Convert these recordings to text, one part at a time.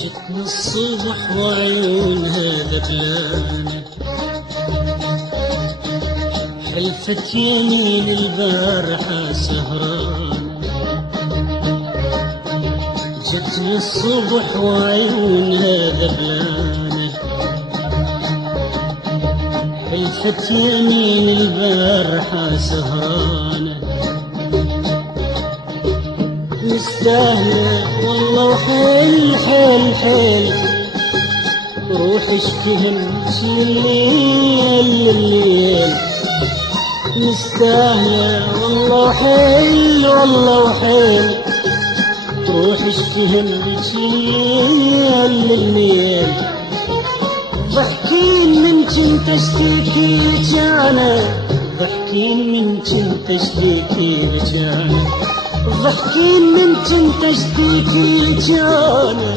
جتني الصبح وعيونها ذبلانة، حلفت يمين البارحة سهرانة. جتني الصبح وعيونها ذبلانة، حلفت يمين البارحة سهرانة. مستاهلة والله وحيل حيل حيل، روح اشتهي الليل لليل. مستاهلة والله وحيل والله وحيل، روح اشتهي الليل لليل. ضحكين من كنت اشتكي لك انا، ضحكين من كنت اشتكي لك انا، ضحكين من كنت اشتكي لك انا،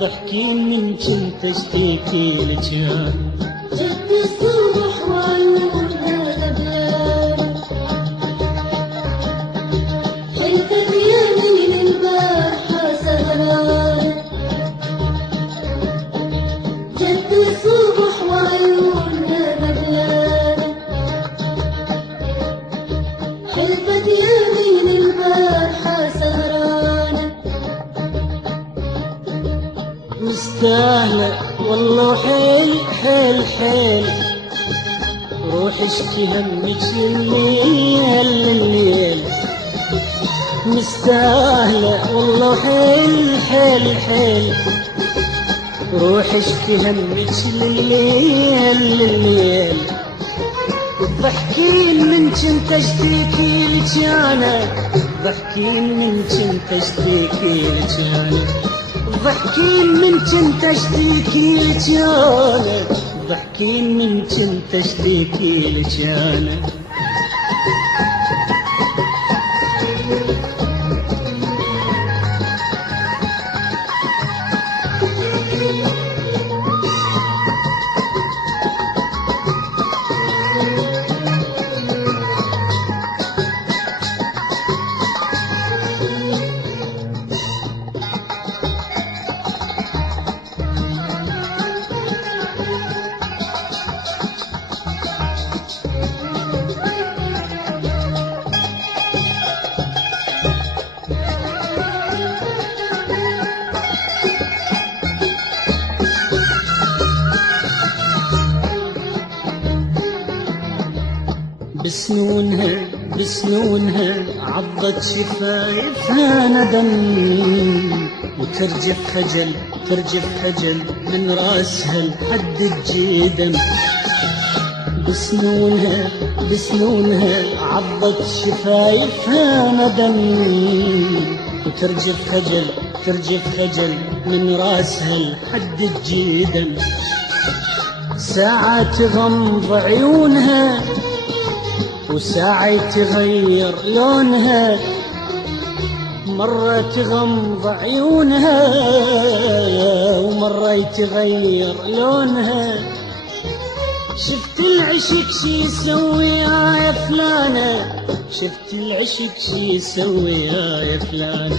ضحكين من كنت اشتكي لك انا. جت الصبح وعيونها ذبلانة، حلفت يمين البارحة سهرانة. جت الصبح وعيونها ذبلانة، حلفت يمين البارحة سهرانة. مستاهلة والله حيل حيل حيل، روح اشكي همك الليل لليل. مستاهلة والله حيل حيل حيل، روح اشكي همك الليل لليل. ضحكين من كنت اشتكي لك انا، ضحكين من كنت اشتكي لك انا، ضحكين من كنت اشتكي لك انا، ضحكين من كنت اشتكي لك انا. بسنونها بسنونها عضت شفايفها ندم، وترجف خجل ترجف خجل من راسها لحد الجدم. بسنونها بسنونها عضت شفايفها ندم، وترجف خجل ترجف خجل من راسها لحد الجدم. ساعة تغمض عيونها وساعة يتغير لونها، مرة تغمض عيونها ومرة يتغير لونها. شفت العشق شي يسوي يا فلانة، شفت العشق شي يسوي يا فلانة،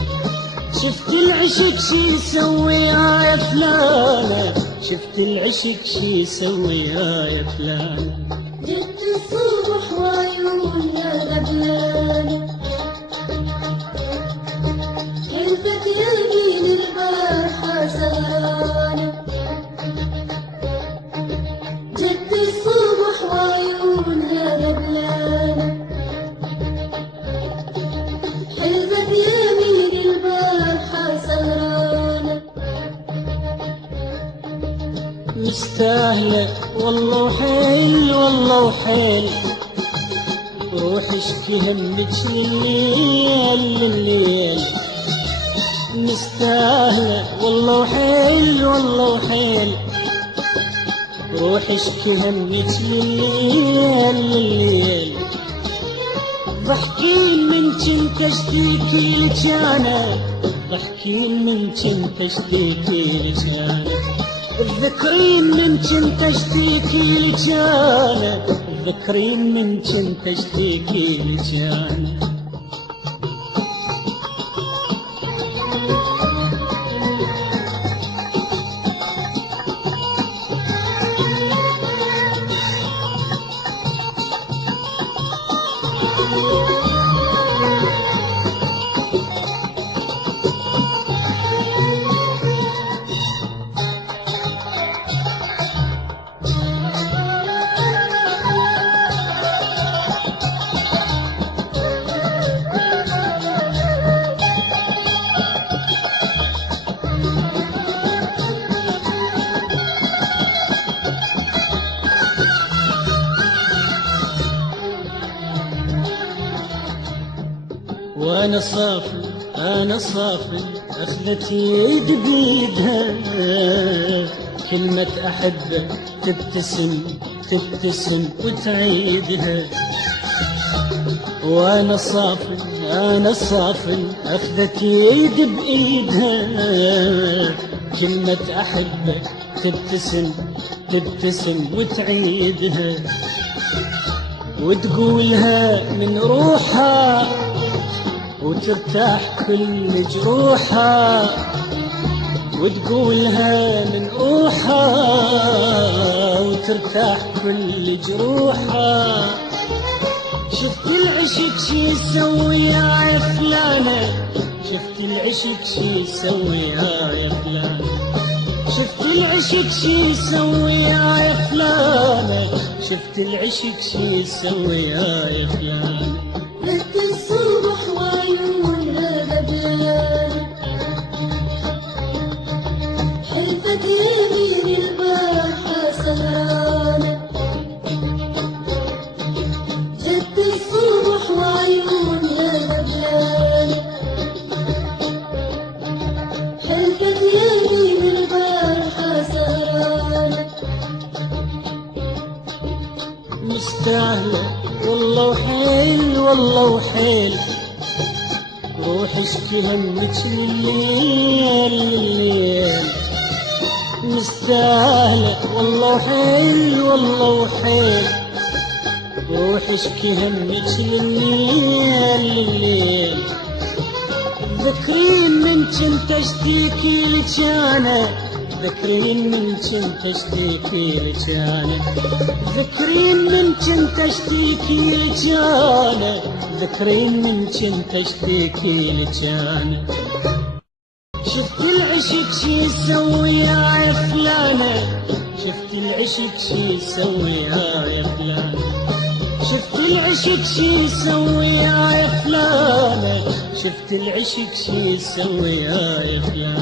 شفت العشق شي يسوي يا فلانة، شفت العشق شي يسوي يا فلانة. جت الصبح وعيونها ذبلانة، مستاهلة والله وحيل والله وحيل، روح اشكي همك لليل لليل. مستاهلة والله وحيل والله وحيل، روح اشكي همك لليل لليل. ضحكين من كنت اشتكي لك انا، ضحكين من كنت اشتكي لك انا، تذكرين من كنت اشتكي لك انا، تذكرين من كنت اشتكي لك انا. وانا صافي انا صافي، اخذت يد بيدها، كلمة احبه تبتسم تبتسم وتعيدها. وانا صافي انا صافي، اخذت يد بايدها، كلمة احبه تبتسم تبتسم وتعيدها، وتقولها من روحها وترتاح كل جروحها، وتقولها من روحها وترتاح كل جروحها. شفت العشق شي يسوي يا فلانة، شفت العشق شي يسوي يا فلانة، شفت العشق شي يسوي يا فلانة، شفت العشق شي يسوي يا فلانة. جت الصبح وعيونها غبيانة، حلفت يمين البارحة سهرانة. جت الصبح وعيونها غبيانة، حلفت يمين البارحة سهرانة. مستاهلة والله وحيل والله وحيل، روح اشكي همك لليل لليل. مستاهلة والله وحيل والله وحيل، روح اشكي همك لليل لليل. ذكرين من كنت اشتكي لك انا، ذكرين من كنت اشتكي لك انا، ذكرين من كنت اشتكي لك انا، ذكرين من كنت اشتكي لك انا. شفت العشق شي يسوي يا فلانة، شفت العشق شي يسوي يا فلانة، شفت العشق شي يسوي يا فلانة، شفت العشق شي يسوي يا فلانة.